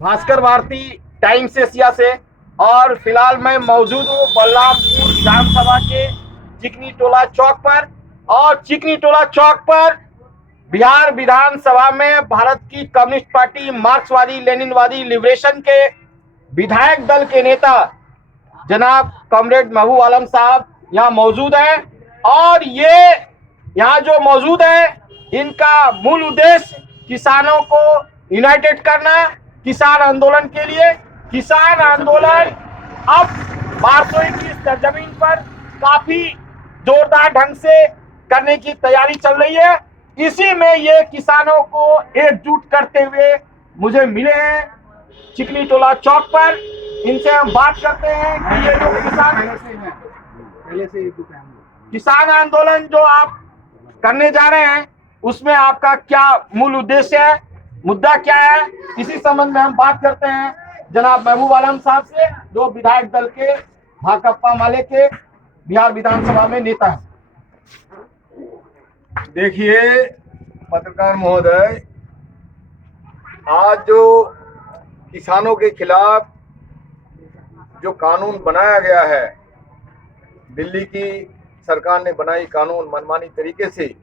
Bhaskar Bharti times Asia से। और फिलहाल मैं मौजूद हूँ बलरामपुर विधानसभा के चिकनी टोला चौक पर। और चिकनी टोला चौक पर बिहार विधानसभा में भारत की कम्युनिस्ट पार्टी मार्क्सवादी लेनिनवादी लिबरेशन के विधायक दल के नेता जनाब कॉमरेड महबूब आलम साहब यहाँ मौजूद है। और ये यहाँ जो मौजूद है, इनका मूल उद्देश्य किसानों को यूनाइटेड करना, किसान आंदोलन के लिए। किसान आंदोलन अब बारसोई की सरजमीन पर काफी जोरदार ढंग से करने की तैयारी चल रही है। इसी में ये किसानों को एकजुट करते हुए मुझे मिले हैं चिकनी टोला चौक पर। इनसे हम बात करते हैं कि ये जो किसान आंदोलन जो आप करने जा रहे हैं, उसमें आपका क्या मूल उद्देश्य है, मुद्दा क्या है, इसी संबंध में हम बात करते हैं जनाब महबूब आलम साहब से, जो विधायक दल के भाकपा माले के बिहार विधानसभा में नेता हैं। देखिए पत्रकार महोदय, आज जो किसानों के खिलाफ जो कानून बनाया गया है, दिल्ली की सरकार ने बनाई कानून मनमानी तरीके से,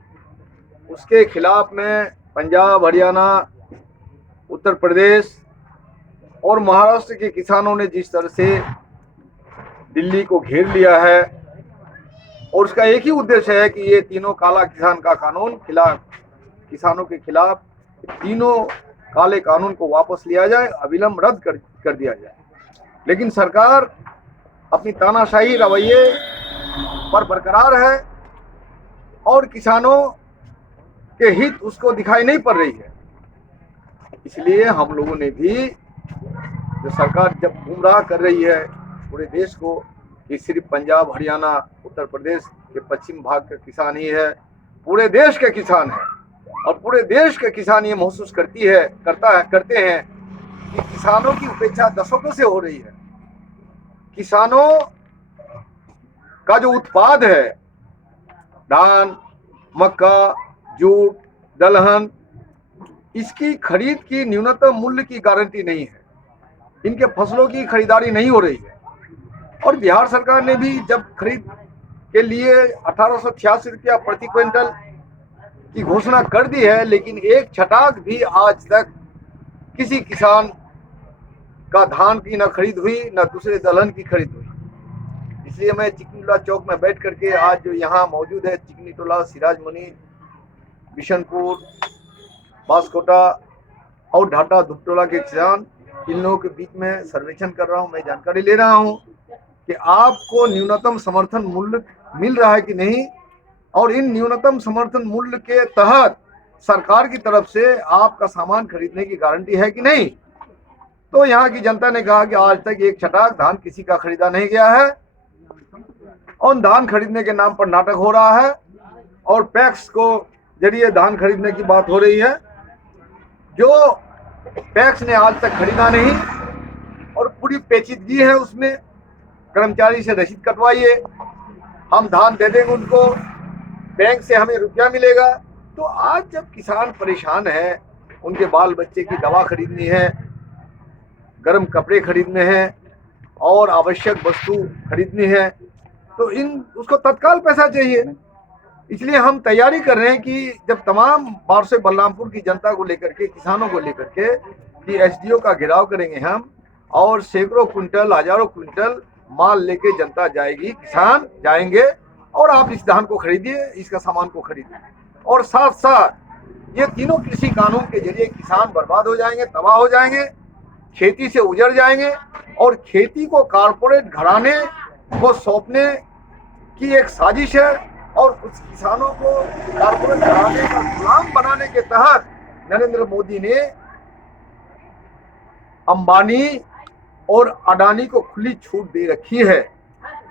उसके खिलाफ में पंजाब, हरियाणा, उत्तर प्रदेश और महाराष्ट्र के किसानों ने जिस तरह से दिल्ली को घेर लिया है, और उसका एक ही उद्देश्य है कि ये तीनों काला किसान का कानून खिलाफ किसानों के खिलाफ तीनों काले कानून को वापस लिया जाए, अविलंब रद्द कर दिया जाए। लेकिन सरकार अपनी तानाशाही रवैये पर बरकरार है और किसानों के हित उसको दिखाई नहीं पड़ रही है। इसलिए हम लोगों ने भी, जो सरकार जब गुमराह कर रही है पूरे देश को, ये सिर्फ पंजाब, हरियाणा, उत्तर प्रदेश के पश्चिम भाग का किसान ही है, पूरे देश के किसान है। और पूरे देश के किसान ये महसूस करते हैं कि किसानों की उपेक्षा दशकों से हो रही है। किसानों का जो उत्पाद है, धान, मक्का, जूट, दलहन, इसकी खरीद की न्यूनतम मूल्य की गारंटी नहीं है। इनके फसलों की खरीदारी नहीं हो रही है। और बिहार सरकार ने भी जब खरीद के लिए 1886 रुपया प्रति क्विंटल की घोषणा कर दी है, लेकिन एक छटाक भी आज तक किसी किसान का धान की न खरीद हुई, न दूसरे दलहन की खरीद हुई। इसलिए मैं चिकनी टोला चौक में बैठ करके आज जो यहाँ मौजूद है, चिकनी टोला, सिराज मुनीर, बिशनपुर, बांसकोटा और ढाटा धुपटोला के किसान, इन लोगों के बीच में सर्वेक्षण कर रहा हूँ। मैं जानकारी ले रहा हूँ कि आपको न्यूनतम समर्थन मूल्य मिल रहा है कि नहीं, और इन न्यूनतम समर्थन मूल्य के तहत सरकार की तरफ से आपका सामान खरीदने की गारंटी है कि नहीं। तो यहाँ की जनता ने कहा कि आज तक एक छटाक धान किसी का खरीदा नहीं गया है, और धान खरीदने के नाम पर नाटक हो रहा है, और पैक्स को जरिए धान खरीदने की बात हो रही है, जो पैक्स ने आज तक खरीदा नहीं। और पूरी पेचीदगी है उसमें, कर्मचारी से रसीद कटवाइए, हम धान दे देंगे उनको, बैंक से हमें रुपया मिलेगा। तो आज जब किसान परेशान है, उनके बाल बच्चे की दवा खरीदनी है, गर्म कपड़े खरीदने हैं और आवश्यक वस्तु खरीदनी है, तो उसको तत्काल पैसा चाहिए। इसलिए हम तैयारी कर रहे हैं कि जब तमाम बारसोई बलरामपुर की जनता को लेकर के, किसानों को लेकर के, कि एसडीओ का घेराव करेंगे हम, और सैकड़ों क्विंटल, हजारों क्विंटल माल लेके जनता जाएगी, किसान जाएंगे, और आप इस धान को खरीदिए, इसका सामान को खरीदिए। और साथ साथ ये तीनों कृषि कानून के जरिए किसान बर्बाद हो जाएंगे, तबाह हो जाएंगे, खेती से उजड़ जाएंगे, और खेती को कारपोरेट घराने को सौंपने की एक साजिश है। और कुछ किसानों को कारपोरेट घराने का गुलाम बनाने के तहत नरेंद्र मोदी ने अंबानी और अडानी को खुली छूट दे रखी है।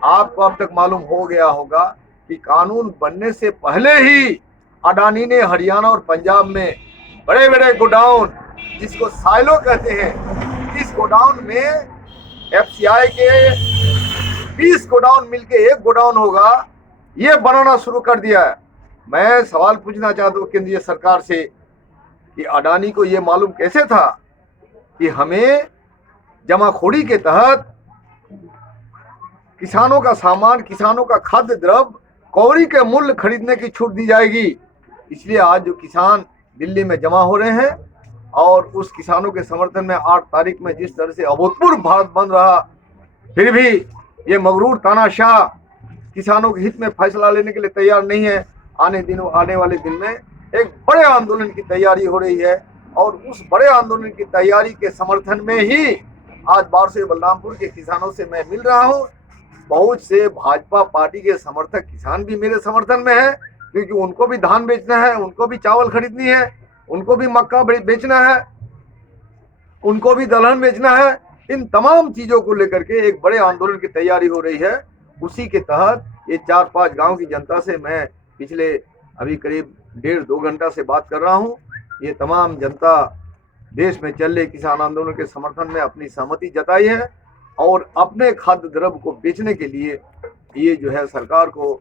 आपको अब तक मालूम हो गया होगा कि कानून बनने से पहले ही अडानी ने हरियाणा और पंजाब में बड़े बड़े गोडाउन, जिसको साइलो कहते हैं, इस गोडाउन में एफसीआई के 20 गोडाउन मिलके एक गोडाउन होगा, ये बनाना शुरू कर दिया है। मैं सवाल पूछना चाहता हूँ केंद्रीय सरकार से कि अडानी को ये मालूम कैसे था कि हमें जमाखोरी के तहत किसानों का सामान, किसानों का खाद्य द्रव्य कौड़ी के मूल्य खरीदने की छूट दी जाएगी। इसलिए आज जो किसान दिल्ली में जमा हो रहे हैं और उस किसानों के समर्थन में 8 तारीख में जिस तरह से अभूतपूर्व भारत बंद रहा, फिर भी ये मगरूर तानाशाह किसानों के हित में फैसला लेने के लिए तैयार नहीं है। आने वाले दिन में एक बड़े आंदोलन की तैयारी हो रही है और उस बड़े आंदोलन की तैयारी के समर्थन में ही आज बारसोई बलरामपुर के किसानों से मैं मिल रहा हूँ। बहुत से भाजपा पार्टी के समर्थक किसान भी मेरे समर्थन में है, क्योंकि उनको भी धान बेचना है, उनको भी चावल खरीदनी है, उनको भी मक्का बेचना है, उनको भी दलहन बेचना है। इन तमाम चीजों को लेकर के एक बड़े आंदोलन की तैयारी हो रही है। उसी के तहत ये 4-5 गांव की जनता से मैं पिछले अभी करीब 1.5-2 घंटा से बात कर रहा हूँ। ये तमाम जनता देश में चल रहे किसान आंदोलन के समर्थन में अपनी सहमति जताई है और अपने खाद्य द्रव्य को बेचने के लिए ये जो है सरकार को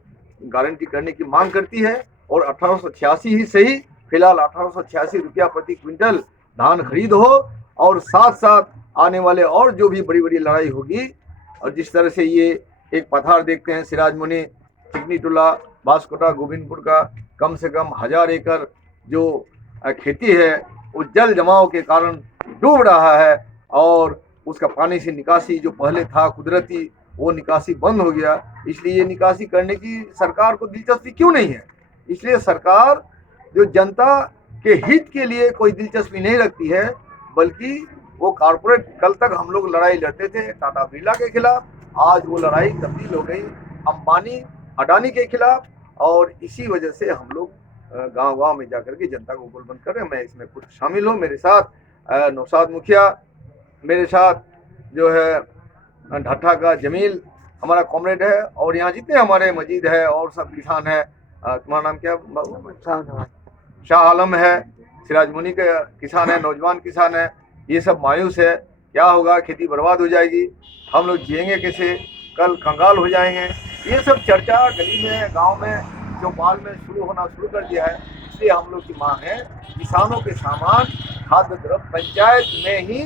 गारंटी करने की मांग करती है। और 1886 ही सही, फिलहाल 1886 रुपया प्रति क्विंटल धान खरीद हो और साथ साथ आने वाले और जो भी बड़ी बड़ी लड़ाई होगी। और जिस तरह से ये एक पठार देखते हैं सिराजमुनी, चिकनी टोला, बांसकोटा, गोविंदपुर का कम से कम 1000 एकड़ जो खेती है वो जल जमाव के कारण डूब रहा है और उसका पानी से निकासी जो पहले था कुदरती, वो निकासी बंद हो गया। इसलिए ये निकासी करने की सरकार को दिलचस्पी क्यों नहीं है? इसलिए सरकार जो जनता के हित के लिए कोई दिलचस्पी नहीं रखती है, बल्कि वो कॉरपोरेट, कल तक हम लोग लड़ाई लड़ते थे टाटा बिरला के खिलाफ, आज वो लड़ाई तब्दील हो गई अंबानी अडानी के खिलाफ। और इसी वजह से हम लोग गांव-गांव में जाकर के जनता को गोलबंद कर रहे हैं। मैं इसमें खुद शामिल हूँ। मेरे साथ नौशाद मुखिया, मेरे साथ जो है ढट्ठा का जमील हमारा कॉमरेड है और यहाँ जितने हमारे मजीद है और सब किसान है। तुम्हारा नाम क्या? शाह आलम है, सिराजमुनी के किसान है, नौजवान किसान है। ये सब मायूस है, क्या होगा, खेती बर्बाद हो जाएगी, हम लोग जिएंगे कैसे, कल कंगाल हो जाएंगे। ये सब चर्चा गली में, गांव में, चौपाल में शुरू कर दिया है। इसलिए हम लोग की मांग है किसानों के सामान, खाद्य द्रव्य पंचायत में ही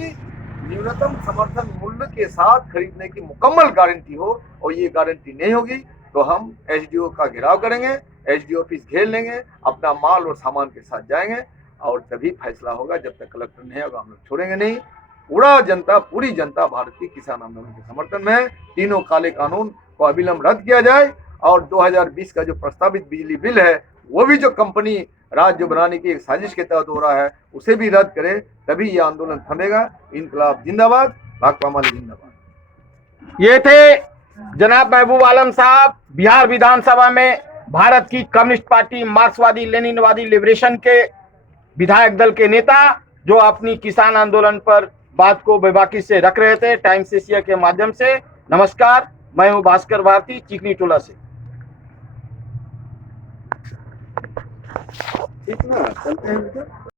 न्यूनतम समर्थन मूल्य के साथ खरीदने की मुकम्मल गारंटी हो। और ये गारंटी नहीं होगी तो हम एसडीओ का घेराव करेंगे, एसडीओ ऑफिस घेर लेंगे, अपना माल और सामान के साथ जाएंगे और तभी फैसला होगा। जब तक कलेक्टर नहीं होगा हम लोग छोड़ेंगे नहीं। पूरी जनता भारत की किसान आंदोलन के समर्थन में है। तीनों काले कानून को अविलंब रद्द किया जाए और 2020 का जो प्रस्तावित बिजली बिल है वो भी जो कंपनी राज्य बनाने की एक साजिश के तहत हो रहा है उसे भी रद्द करे, तभी ये आंदोलन थमेगा। इनकलाब जिंदाबाद, भाकपा माले जिंदाबाद। ये थे जनाब महबूब आलम साहब, बिहार विधानसभा में भारत की कम्युनिस्ट पार्टी मार्क्सवादी लेनिनवादी लिबरेशन के विधायक दल के नेता, जो अपनी किसान आंदोलन पर बात को बेबाकी से रख रहे थे टाइम्स एशिया के माध्यम से। नमस्कार, मैं हूं भास्कर भारती, चिकनी टोला से। ठीक ना, चलते हैं।